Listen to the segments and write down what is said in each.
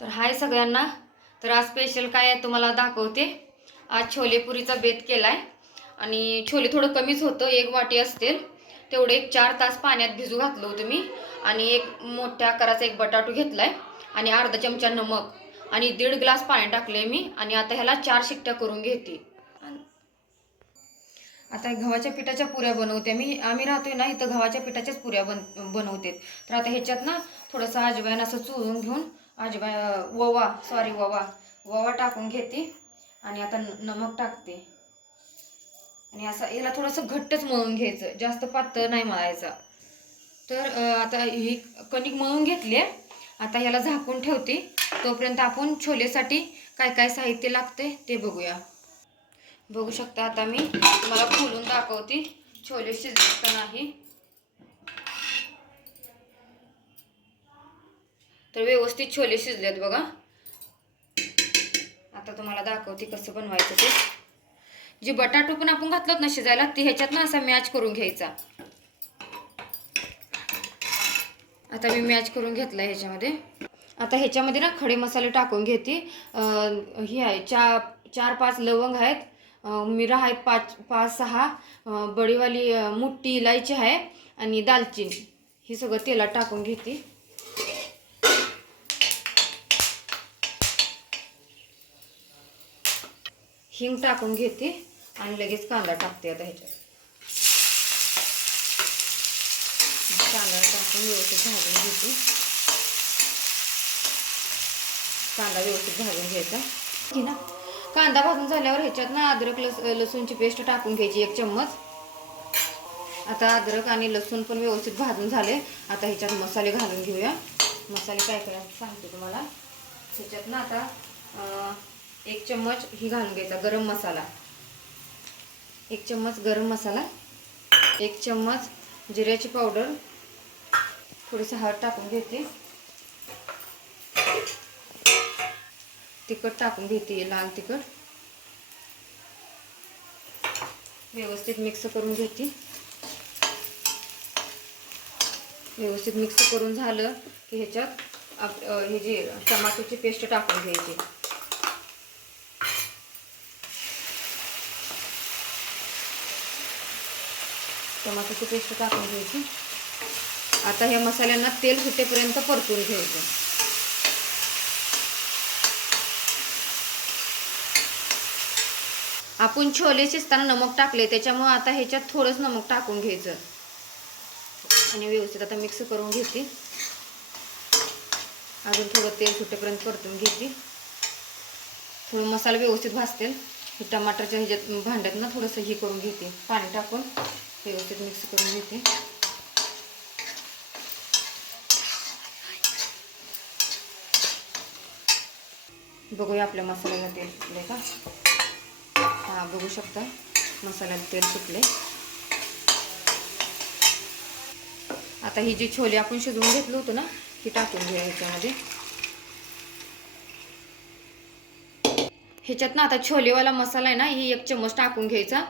तर हाय सगळ्यांना. तर आज स्पेशल काय आहे तुम्हाला दाखवते. आज छोले पुरीचा बेत आहे आणि छोले थोडं कमीच होतं एक वाटी असतील. तेवढे एक चार तास पाण्यात भिजू घातलं होतं मी. आणि एक मोठ्या आकाराचा एक बटाटू आहे आणि अर्धा चमचा नमक. आणि दीड ग्लास पाणी टाकले मी. आणि आता ह्याला चार शिट्ट्या करून घेते. आता गव्हाच्या पिठाच्या पुऱ्या बनवते मी. आम्ही राहतोय ना इथं गव्हाच्या पिठाच्याच पुऱ्या बन बनवते तर आता ह्याच्यात ना थोडंसं अजवाईन असं चोळून घेऊन अजिबा ओवा सॉरी ववा. ओवा टाकून घेते आणि आता नमक टाकते. आणि असं याला थोडंसं घट्टच मळून घ्यायचं. जास्त पातळ नाही मळायचा. तर आता ही कणिक मळून घेतली आहे. आता ह्याला झाकून ठेवते. तोपर्यंत आपण छोलेसाठी काय काय साहित्य लागते ते बघूया. बघू शकता आता मी. तुम्हाला खोलून दाखवते. छोले शिजत नाही. तर व्यवस्थित छोले शिजलेत बघा. आता तुम्हाला दाखवते कसं बनवायचं ते. जे बटाटो पण आपण घातलं ना शिजायला ते ह्याच्यात ना असा मॅच करून घ्यायचा. आता मी मॅच करून घेतला ह्याच्यामध्ये. आता ह्याच्यामध्ये ना खडे मसाले टाकून घेते. हे आहे चा चार पाच लवंग आहेत. मिरा आहेत पाच पाच सहा. बडीवाली अं, मोठी इलायची आहे आणि दालचिनी. हे सगळं तेलात टाकून घेते. हिंग टाकून घेते आणि लगेच कांदा टाकते आता ह्याच्यात. कांदा टाकून व्यवस्थित भाजून घेते. कांदा व्यवस्थित भाजून घ्यायचा. घे ना? कांदा भाजून झाल्यावर ह्याच्यात ना अद्रक लस लसूणची पेस्ट टाकून घ्यायची एक चम्मच. आता अद्रक आणि लसूण पण व्यवस्थित भाजून झाले. आता ह्याच्यात मसाले घालून घेऊया. मसाले काय करायचे सांगते तुम्हाला. ह्याच्यात ना आता एक चम्मच ही घालून घ्यायचा गरम मसाला. एक चम्मच गरम मसाला एक चम्मच जिऱ्याची पावडर थोडीसं हळद टाकून घेते. तिखट टाकून घेते लाल तिखट. व्यवस्थित मिक्स करून घेते. व्यवस्थित मिक्स करून झालं की ह्याच्यात आप हे जे टमाटोची पेस्ट टाकून घ्यायची. टमाट्याची पेस्ट टाकून घ्यायची. आता ह्या मसाल्यांना तेल सुटेपर्यंत परतून घ्यायचं. आपण छोले शिजताना नमक टाकले त्याच्यामुळे आता ह्याच्यात थोडंच नमक टाकून घ्यायचं. आणि व्यवस्थित आता मिक्स करून घेते अजून थोडं तेल सुटेपर्यंत परतून घेते थोडं मसाला व्यवस्थित भाजतील. हे टमाटरच्या ह्याच्यात भांड्यात ना थोडंसं हे करून घेते. पाणी टाकून. व्यवस्थित मिक्स करून घेते. बघूया आपल्या मसाल्याला तेल सुटले का? हा बघू शकता. मसाल्याला तेल सुटले आता ही जी छोले आपण शिजवून घेतलं होतं ना ती टाकून घ्या ह्याच्यामध्ये ह्याच्यात ना आता छोलेवाला मसाला आहे ना ही एक चम्मच टाकून घ्यायचा.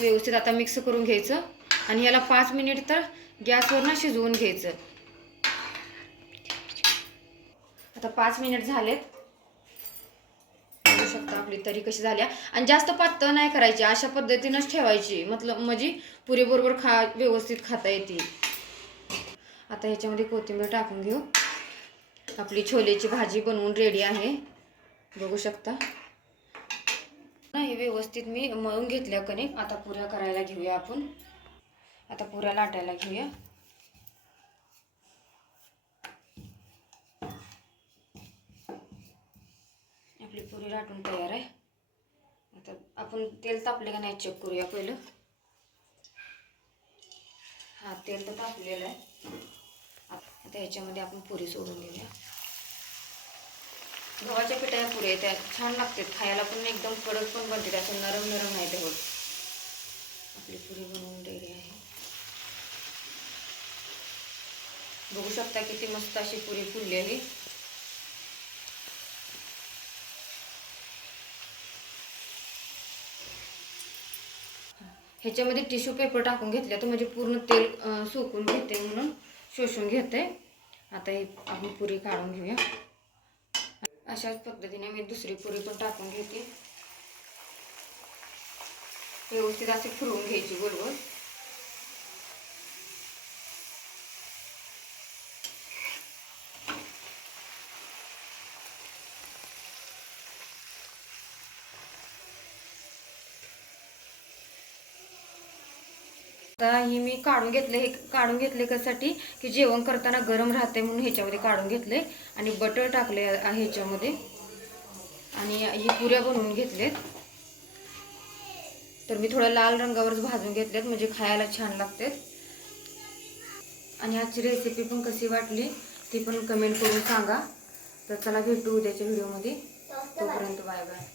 व्यवस्थित आता मिक्स करून घ्यायचं. आणि याला पाच मिनिट तर गॅसवर ना शिजवून घ्यायचं. आता पाच मिनिट झालेत. शकता आपली तरी कशी झाल्या. आणि जास्त पातळ नाही करायची अशा पद्धतीनंच ठेवायची. मतलब म्हणजे पुरी बरोबर खा व्यवस्थित खाता येते आता ह्याच्यामध्ये कोथिंबीर टाकून घेऊ. आपली छोलेची भाजी बनवून रेडी आहे. बघू शकता. नाही व्यवस्थित मी मळून घेतल्या कणिक आता पुऱ्या करायला घेऊया आपण. आता पुऱ्या लाटायला घेऊया. आपली पुरी लाटून तयार आहे. आता आपण तेल तापले का नाही चेक करूया पहिलं. हां तेल तर तापलेलं आहे. आता ह्याच्यामध्ये आपण पुरी सोडून घेऊया गव्हाच्या पिठाच्या पुऱ्या त्या छान लागतात. खायला पण एकदम कडक पण बनते असं नरम नरम आहे ते होत आपली पुरी बनवून रेडी आहे. बघू शकता किती मस्त अशी पुरी फुलली आहे. ह्याच्यामध्ये टिश्यू पेपर टाकून घेतले तर म्हणजे पूर्ण तेल सुकून घेते म्हणून शोषून घेते. आता हे आपण पुरी काढून घेऊया. अशाच पद्धतीने मी दुसरी पुरी पण टाकून घेते. व्यवस्थित असे फिरवून घ्यायची गोल आता ही मी काढून घेतले हे काढून घेतले कशासाठी? की जेवण करताना गरम राहते म्हणून ह्याच्यामध्ये काढून घेतले आणि बटर टाकले ह्याच्यामध्ये. आणि ही पुऱ्या बनवून घेतलेत. तर मी थोडं लाल रंगावरच भाजून घेतलेत म्हणजे खायला छान लागतात आणि आजची रेसिपी पण कशी वाटली ती पण कमेंट करून सांगा. तर चला भेटू उद्याच्या व्हिडिओमध्ये तोपर्यंत बाय बाय